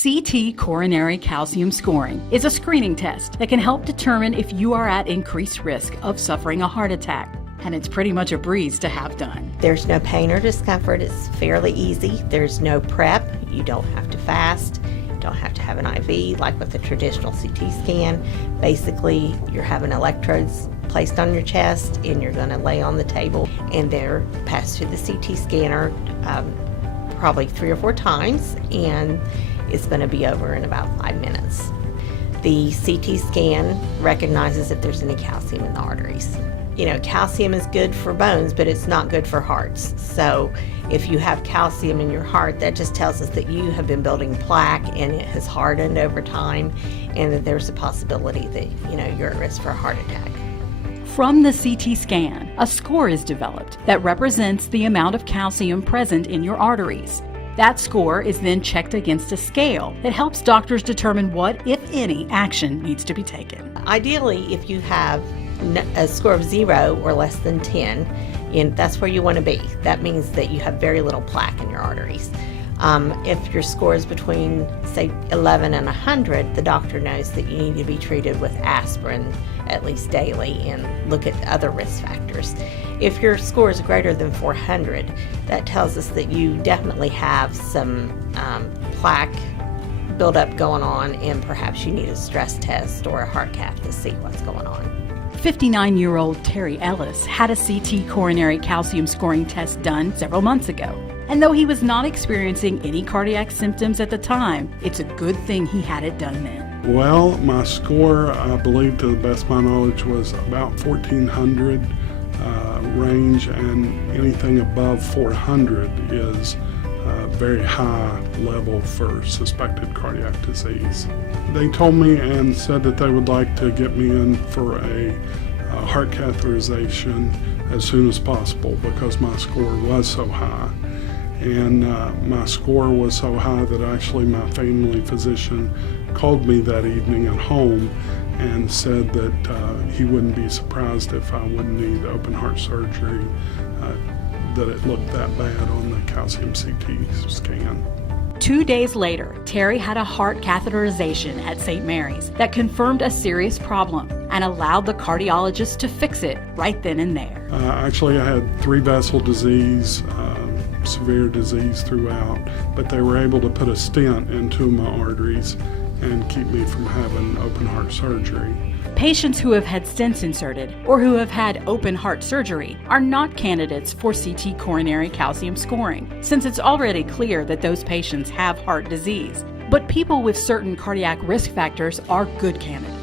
CT Coronary Calcium Scoring is a screening test that can help determine if you are at increased risk of suffering a heart attack. And it's pretty much a breeze to have done. There's no pain or discomfort. It's fairly easy. There's no prep. You don't have to fast. You don't have to have an IV like with a traditional CT scan. Basically, you're having electrodes placed on your chest and you're going to lay on the table and they're passed through the CT scanner probably 3 or 4 times, and it's going to be over in about 5 minutes. The CT scan recognizes if there's any calcium in the arteries. You know, calcium is good for bones, but it's not good for hearts. So if you have calcium in your heart, that just tells us that you have been building plaque and it has hardened over time, and that there's a possibility that, you're at risk for a heart attack. From the CT scan, a score is developed that represents the amount of calcium present in your arteries. That score is then checked against a scale that helps doctors determine what, if any, action needs to be taken. Ideally, if you have a score of 0 or less than 10, and that's where you want to be. That means that you have very little plaque in your arteries. If your score is between, say, 11 and 100, the doctor knows that you need to be treated with aspirin at least daily and look at other risk factors. If your score is greater than 400, that tells us that you definitely have some plaque buildup going on, and perhaps you need a stress test or a heart cath to see what's going on. 59-year-old Terry Ellis had a CT coronary calcium scoring test done several months ago. And though he was not experiencing any cardiac symptoms at the time, it's a good thing he had it done then. Well, my score, I believe to the best of my knowledge, was about 1400 range, and anything above 400 is very high level for suspected cardiac disease. They told me and said that they would like to get me in for a heart catheterization as soon as possible because my score was so high. And my score was so high that actually my family physician called me that evening at home and said that he wouldn't be surprised if I wouldn't need open heart surgery, that it looked that bad on the calcium CT scan. 2 days later, Terry had a heart catheterization at St. Mary's that confirmed a serious problem and allowed the cardiologist to fix it right then and there. Actually, I had 3 vessel disease, severe disease throughout, but they were able to put a stent into my arteries and keep me from having open heart surgery. Patients who have had stents inserted or who have had open heart surgery are not candidates for CT coronary calcium scoring, since it's already clear that those patients have heart disease. But people with certain cardiac risk factors are good candidates.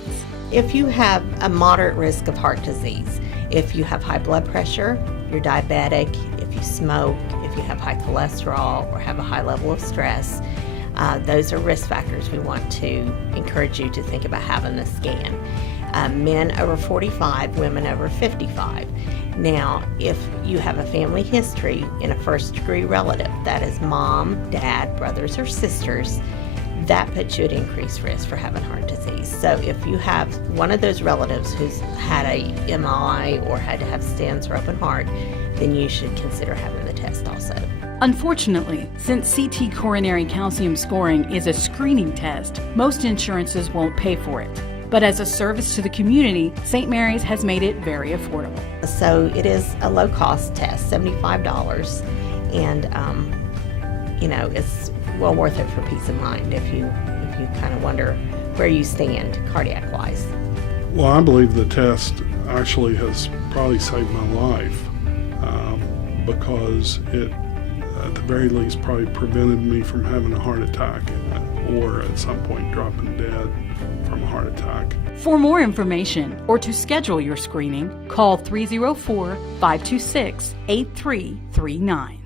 If you have a moderate risk of heart disease, if you have high blood pressure, you're diabetic, if you smoke, if you have high cholesterol or have a high level of stress, those are risk factors we want to encourage you to think about having the scan. Men over 45, women over 55. Now, if you have a family history in a first-degree relative, that is mom, dad, brothers, or sisters, that puts you at increased risk for having heart disease. So if you have one of those relatives who's had a MI or had to have stents or open heart, then you should consider having the test also. Unfortunately, since CT coronary calcium scoring is a screening test, most insurances won't pay for it. But as a service to the community, St. Mary's has made it very affordable. So it is a low-cost test, $75, and it's well worth it for peace of mind if you kind of wonder where you stand cardiac-wise. Well, I believe the test actually has probably saved my life because it, at the very least, probably prevented me from having a heart attack or at some point dropping dead from a heart attack. For more information or to schedule your screening, call 304-526-8339.